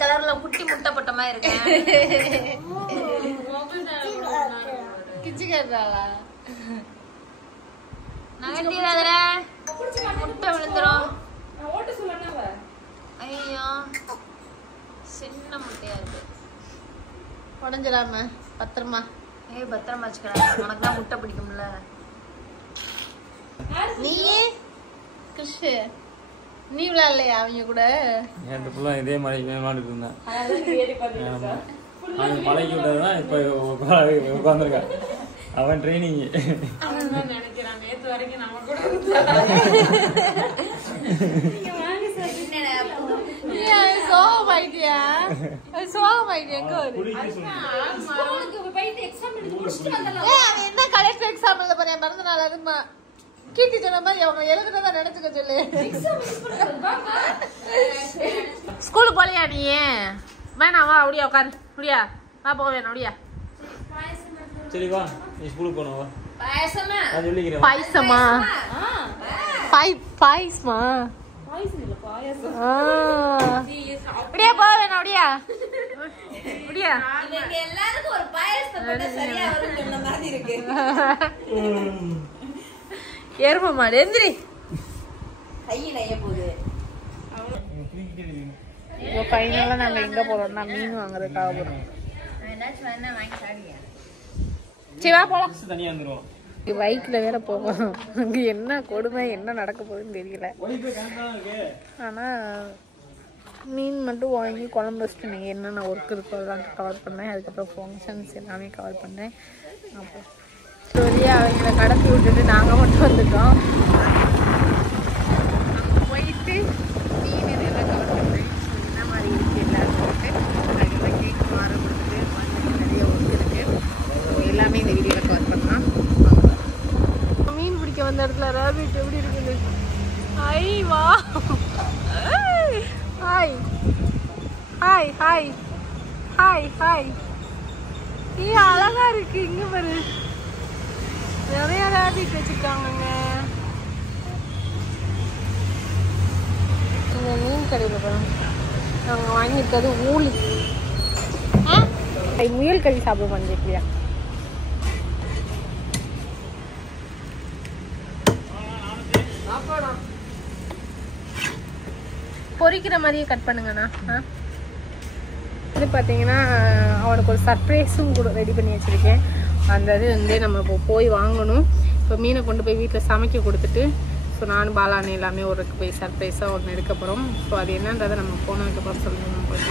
கலர்ல குட்டி முட்டை போட்ட மாதிரி இருக்கு. கிச்சு கேட்டாளா நகட்டிராதல முட்டை விழுந்துரும். ஐயோ சின்ன முட்டையா இருக்கு. உடஞ்சிடாம பத்திரமா பத்திரமா வச்சுக்கலாம். உனக்கு தான் முட்டை பிடிக்கும்ல. நீயே கிருஷ்ண நீ விளையாடலையா அவங்க கூட? என்கிட்ட ஃபுல்லா இதே மாதிரி விளையாண்டுட்டு இருந்தேன். பழகி விட்டதுதான் இப்ப உட்காந்துருக்கா. அவன் ட்ரைனிங் நினைக்கிறான். நேத்து வரைக்கும் நம்ம கூட என்ன கலெக்டர் எக்ஸாம் எழுத போறேன் பிறந்த நாள். அதுமா கீர்த்தி சொன்ன மாதிரி அவங்க எழுதுறதா நினைச்சுக்க சொல்லு. ஸ்கூலுக்கு போலையா நீ? வேணா வா அப்படியா உட்காரு. அப்படியா வா போக வேணாம். அப்படியா சரி வா நீ ஸ்கூலுக்கு போனவா? பாயசமா பாயசமா பாயசமா அப்படியா போக வேணாம். அப்படியா அப்படியா எல்லாருக்கும் ஒரு பாயசத்தை போட்டா சரியா வரும்னு சொன்ன மாதிரி இருக்கு. எரும மாடு எந்திரி. இப்போ ஃபைனலா நாங்க எங்க போறோம்னா மீன் வாங்குறதுக்காக போறோம். சரி வா போலாம். தனியா வந்துருவோம். பைக்ல வேற போவோம். அங்க என்ன கொடுமை என்ன நடக்க போகுதுன்னு தெரியல. ஆனா மீன் மட்டும் வாங்கி குழம்பு வச்சுட்டு நீங்கள் என்னென்ன ஒர்க் இருக்கோ அதெல்லாம் கவர் பண்ணேன். அதுக்கப்புறம் ஃபங்க்ஷன்ஸ் எல்லாமே கவர் பண்ணேன். அப்புறம் சொல்லியே அவங்கள கடத்தி விட்டுட்டு நாங்கள் மட்டும் வந்துட்டோம். அங்கே போயிட்டு மீன் இதெல்லாம் கவர் பண்ணேன். என்ன மாதிரி இருக்குது எல்லாரும் சொல்லிட்டு அதெல்லாம் கேட்டு மாற கொடுத்துட்டு வந்துட்டு நிறைய ஒர்க் இருக்குது. ஸோ எல்லாமே இந்த வீடியோவில் கவர் பண்ணலாம். மீன் பிடிக்க வந்த இடத்துல ரேபிட் எப்படி இருக்குது? ஐ வா hi hi hi hi hi. நீ அழகா இருக்கு. இங்க பாரு நிறைய ரேபிட் வச்சிருக்காங்க. இந்த மீன் கடையில் பாருங்க நாங்கள் வாங்கியிருக்கிறது ஊளி. முயல் கறி சாப்பிட வந்துருக்கியா? பொரிக்கிற மாதிரியே கட் பண்ணுங்கண்ணா. இது பார்த்தீங்கன்னா அவனுக்கு ஒரு சர்ப்ரைஸும் கூட ரெடி பண்ணி வச்சுருக்கேன். அந்த இது வந்து நம்ம இப்போ போய் வாங்கணும். இப்போ மீனை கொண்டு போய் வீட்டில் சமைக்க கொடுத்துட்டு ஸோ நானும் பாலானே எல்லாமே ஒரு போய் சர்ப்ரைஸாக ஒன்று எடுக்க போகிறோம். ஸோ அது என்னன்றதை நம்ம போனதுக்கப்புறம் சொல்லணும். நம்ம போய்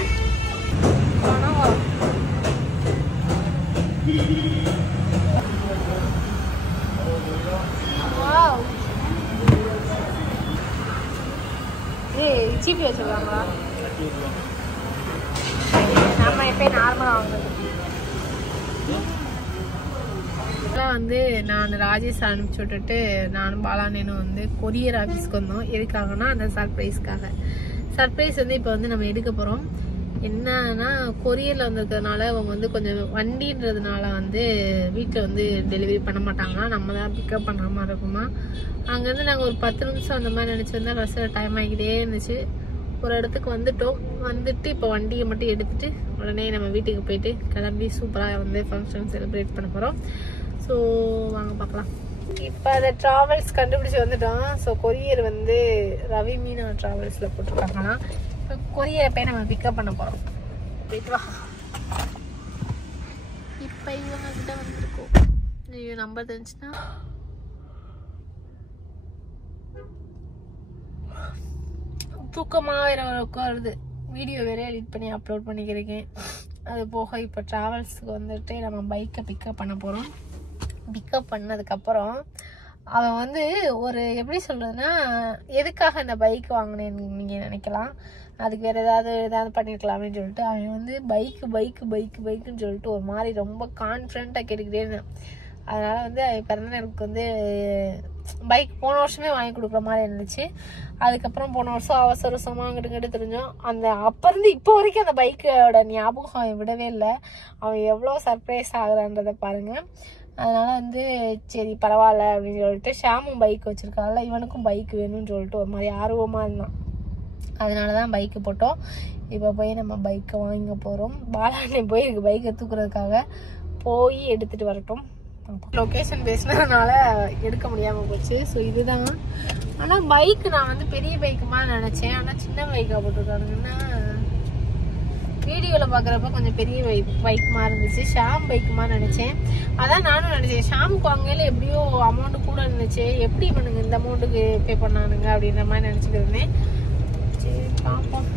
சீப்பி வச்சுருக்காங்களா? நம்ம எப்பயும் நார்மலாக வாங்குறது. இதெல்லாம் வந்து நான் ராஜேஷ் அனுப்பிச்சி விட்டுட்டு நானும் பாலானேனும் வந்து கொரியர் ஆஃபீஸ்க்கு வந்தோம். எதுக்காகனா அந்த சர்ப்ரைஸ்க்காக. சர்ப்ரைஸ் வந்து இப்போ வந்து நம்ம எடுக்க போகிறோம். என்னன்னா கொரியரில் வந்திருக்கிறதுனால அவங்க வந்து கொஞ்சம் வண்டின்றதுனால வந்து வீட்டில் வந்து டெலிவரி பண்ண மாட்டாங்கன்னா நம்ம தான் பிக்கப் பண்ணுற மாதிரி இருக்குமா. அங்கேருந்து நாங்கள் ஒரு 10 நிமிஷம் அந்த மாதிரி நினச்சிருந்தா கடைசியில் டைம் ஆகிக்கிட்டே இருந்துச்சு. ஒரு இடத்துக்கு வந்துட்டோம். வந்துட்டு இப்போ வண்டியை மட்டும் எடுத்துட்டு உடனே நம்ம வீட்டுக்கு போயிட்டு கிளம்பி சூப்பராக வந்து ஃபங்க்ஷன் செலிப்ரேட் பண்ண போகிறோம். ஸோ வாங்க பார்க்கலாம். இப்போ அந்த டிராவல்ஸ் கண்டுபிடிச்சி வந்துட்டோம். ஸோ கொரியர் வந்து ரவி மீனா டிராவல்ஸில் போட்டிருக்காங்கன்னா இப்போ கொரியரை போய் நம்ம பிக்கப் பண்ண போகிறோம். போயிட்டு வா. இப்போ இவங்க கிட்ட வந்துருக்கோம். ஐயோ நம்பர் தெரிஞ்சுன்னா தூக்கமாக வேற உட்காருது. வீடியோ வேற எடிட் பண்ணி அப்லோட் பண்ணிக்கிறேன். அது போக இப்போ ட்ராவல்ஸுக்கு வந்துட்டு நம்ம பைக்கை பிக்கப் பண்ண போகிறோம். பிக்கப் பண்ணதுக்கப்புறம் அவன் வந்து ஒரு எப்படி சொல்கிறதுனா, எதுக்காக இந்த பைக் வாங்கினேன்னு நீங்கள் நினைக்கலாம். அதுக்கு வேறு ஏதாவது பண்ணியிருக்கலாமேன்னு சொல்லிட்டு அவன் வந்து பைக்குன்னு சொல்லிட்டு ஒரு மாதிரி ரொம்ப கான்ஃபிடென்ட்டாக கேட்டுக்கிட்டே இருந்தான். அதனால் வந்து பிறந்தநாளுக்கு வந்து பைக் போன வருஷமே வாங்கி கொடுக்குற மாதிரி இருந்துச்சு. அதுக்கப்புறம் போன வருஷம் அவசரமாக அங்கிட்டு தெரிஞ்சோம். அந்த அப்போ இருந்து இப்போ வரைக்கும் அந்த பைக்கோட ஞாபகம் அவன் விடவே இல்லை. அவன் எவ்வளோ சர்ப்ரைஸ் ஆகுறான்றதை பாருங்கள். அதனால் வந்து சரி பரவாயில்ல அப்படின்னு சொல்லிட்டு ஷாமும் பைக் வச்சுருக்காங்கல்ல, இவனுக்கும் பைக் வேணும்னு சொல்லிட்டு ஒரு மாதிரி ஆர்வமாக இருந்தான். அதனால தான் பைக்கு போட்டோம். இப்போ போய் நம்ம பைக்கை வாங்க போகிறோம். பாலாண்ணே போய் எனக்கு பைக்கை தூக்குறதுக்காக போய் எடுத்துகிட்டு வரட்டும். லொக்கேஷன் பேசினதுனால எடுக்க முடியாமல் போச்சு. ஸோ இதுதான். ஆனால் பைக்கு நான் வந்து பெரிய பைக்குமா நினச்சேன். ஆனால் சின்ன பைக்காக போட்டுருக்கானுங்கன்னா வீடியோவில் பார்க்குறப்ப கொஞ்சம் பெரிய பைக்குமா இருந்துச்சு. ஷாம் பைக்குமா நினச்சேன். அதான் நானும் நினச்சேன் ஷாமுக்கு வாங்கல எப்படியோ அமௌண்ட்டு கூட இருந்துச்சு, எப்படி பண்ணுங்க இந்த அமௌண்ட்டுக்கு பே பண்ணானுங்க அப்படின்ற மாதிரி நினச்சிட்டு இருந்தேன். சரி பார்ப்போம்.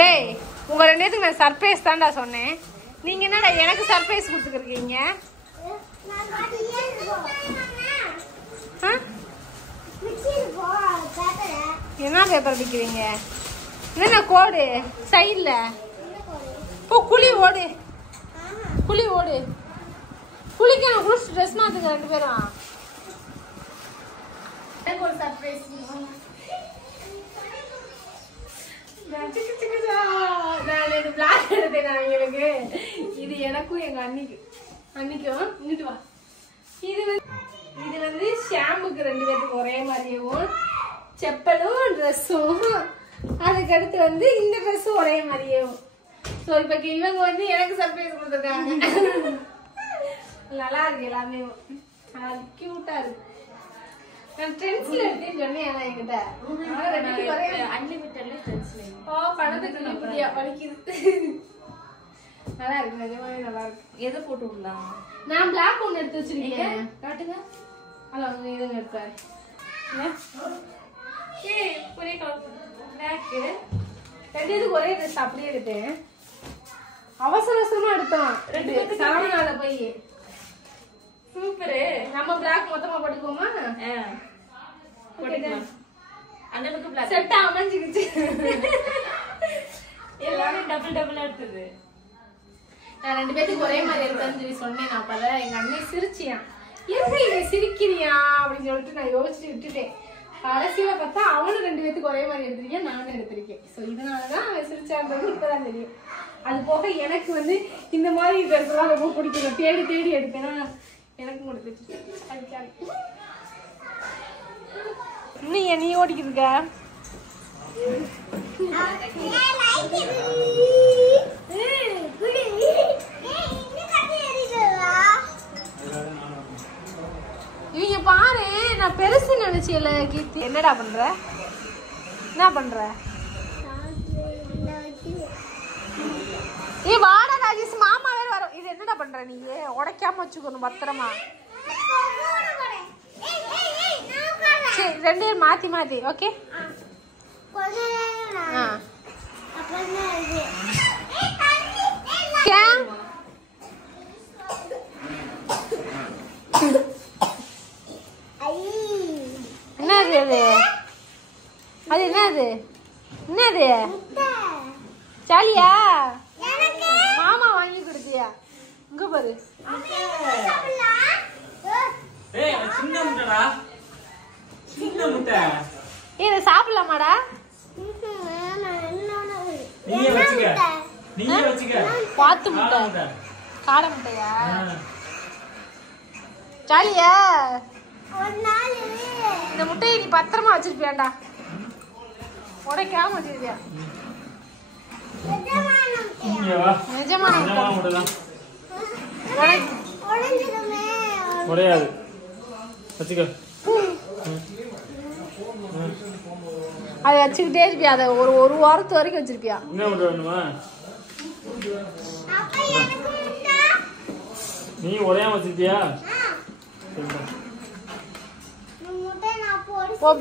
டேய் உங்க ரெண்டு பேருக்கு நான் சர்ப்ரைஸ் தான்டா சொன்னேன். நீங்க என்னடா எனக்கு சர்ப்ரைஸ் கொடுத்துருக்கீங்க? என்ன பேப்பர் விற்கிறீங்க? என்ன கோடு சைட்ல போ, குழி ஓடு, குழி ஓடு. குளிக்க நான் குளிச்சு ட்ரெஸ் மாத்துங்க ரெண்டு பேரும். ஒரு சர்ப்ரைஸ். நான் பிளாக் எடுத்தேன் எங்களுக்கு. இது எனக்கும் எங்க அன்னிக்கும் இங்கிட்டு வா. இது வந்து ஷாம்புக்கு ரெண்டு பேருக்கு ஒரே மாதிரியும் செப்பலும் ட்ரெஸ்ஸும், அதுக்கு அடுத்து வந்து இந்த ட்ரெஸ்ஸும் ஒரே மாதிரியும். ஸோ இப்போ இவங்க வந்து எனக்கு சர்ப்ரைஸ் கொடுத்துருக்காங்க. நல்லா இருக்கு எல்லாமே, கியூட்டா இருக்கு. நான் ட்ரெண்ட்ஸ்ல எடுத்தேன்னு சொன்னேன் என்கிட்ட. பணத்துக்கு இப்படியா படிக்குது. நல்லா இருக்கு, நிஜமாவே நல்லா இருக்கு. எதை போட்டு விடலாம்? நான் பிளாக் ஒன்று எடுத்து வச்சிருக்கேன். காட்டுங்க. அதான் அவங்க இதை எடுத்தாரு. ஒரே பிளாக்கு ரெண்டு இதுக்கு ஒரே ட்ரெஸ் அப்படியே எடுத்தேன். அவசரமா எடுத்தோம் ரெண்டு பேருக்கு சரவணால போய். சூப்பரு. நம்ம பிளாக் மொத்தமா போட்டுக்கோமா? அண்ணனுக்கு பிளாக் செட் அமைஞ்சிருச்சு. எல்லாமே டபுள் எடுத்தது. நான் ரெண்டு பேருக்கு ஒரே மாதிரி எடுத்தேன்னு சொல்லி சொன்னேன். நான் அப்ப எங்க அண்ணன் சிரிச்சியான். எப்படி இதை சிரிக்கிறியா அப்படின்னு சொல்லிட்டு நான் யோசிச்சு விட்டுட்டேன். கடைசியில பார்த்தா அவனும் ரெண்டு பேத்துக்கு ஒரே மாதிரி எடுத்திருக்கேன், நானும் எடுத்திருக்கேன். ஸோ இதனாலதான் அவன் சிரிச்சான்றது இப்பதான் தெரியும். அது போக எனக்கு வந்து இந்த மாதிரி ட்ரெஸ்லாம் ரொம்ப பிடிக்கும். தேடி எடுப்பேன்னா எனக்கும் கொடுத்துச்சு. இன்னும் நீ ஓடிக்கிட்டு இருக்க? இவங்க பாரு, நான் பெருசு நினைச்சேல கீர்த்தி. என்னடா பண்ற? என்ன பண்ற? ஏ வாடா ராஜேஷ், மாமா வேற வர. இது என்னடா பண்ற நீ? உடைக்காம வச்சுக்கணும் பத்திரமா. சரி ரெண்டு பேரும் மாத்தி ஓகே. என்னது அது? என்னது சாலியா? மாமா வாங்கி கொடுத்தியா? இங்க பாரு. ஏய் சின்ன முட்டைடா. சின்ன முட்டை. இத சாப்பிடலாமாடா? நீயே வச்சுக்க. நீயே வச்சுக்க. பாத்து முட்டை. காடை முட்டையா? ஜாலியா? இந்த முட்டையை நீ பத்திரமா வச்சிருப்பியாண்டா. உடைக்காம வச்சிருப்பியா? நிஜமான முட்டை தான். உடையாது. வச்சுக்க. அதை வச்சுக்கிட்டே இருப்பியா? அதை ஒரு வாரத்து வரைக்கும் வச்சிருப்பியா? என்ன முட்டை வேணுமா? நீ உடையாம வச்சிருப்பியா?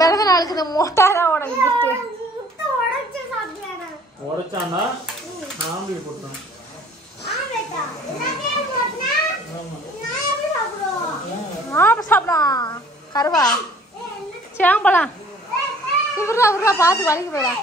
பிறந்த நாளுக்கு இந்த முட்டை தான் உனக்கு கிஃப்ட். உடைச்சாண்டா ஆம்பி போட்டான். சாப்பிடலாம். கருவா சேம்பலாம். விடுறா பார்த்து வலிக்கு போயிடா.